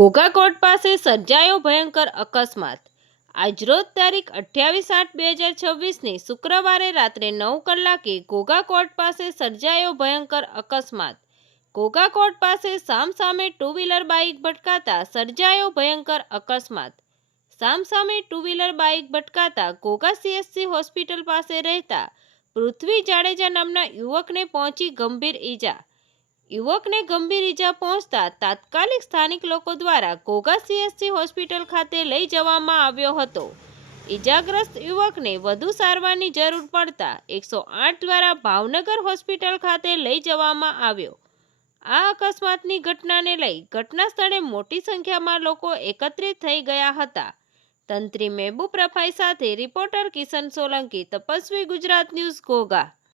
Ghogha court પાસે સર્જાયો ભયંકર અકસ્માત। આજરોજ તારીખ 28/8/2026ની શુક્રવારે રાત્રે 9 કલાકે ઘોઘા કોર્ટ પાસે સર્જાયો ભયંકર અકસ્માત। ઘોઘા કોર્ટ પાસે સામસામે ટુ વ્હીલર બાઇક ભટકાતા સર્જાયો ભયંકર અકસ્માત। સામસામે ટુ વ્હીલર બાઇક ભટકાતા ઘોઘા CHC હોસ્પિટલ પાસે રહેતા પૃથ્વી જાડેજા નામના યુવકને પહોંચી ગંભીર ઈજા। યુવકને ગંભીર ઈજા પહોંચતા તાત્કાલિક સ્થાનિક લોકો દ્વારા ઘોઘા CHC હોસ્પિટલ ખાતે લઈ જવામાં આવ્યો હતો। ઈજાગ્રસ્ત યુવકને વધુ સારવારની જરૂર પડતા 108 દ્વારા ભાવનગર હોસ્પિટલ ખાતે લઈ જવામાં આવ્યો। આ અકસ્માતની ઘટનાને લઈ ઘટના સ્થળે મોટી સંખ્યામાં લોકો એકત્રિત થઈ ગયા હતા। તંત્રી મહેબૂબ રફાઈ સાથે રિપોર્ટર કિશન સોલંકી, તપસ્વી ગુજરાત ન્યૂઝ, ઘોઘા।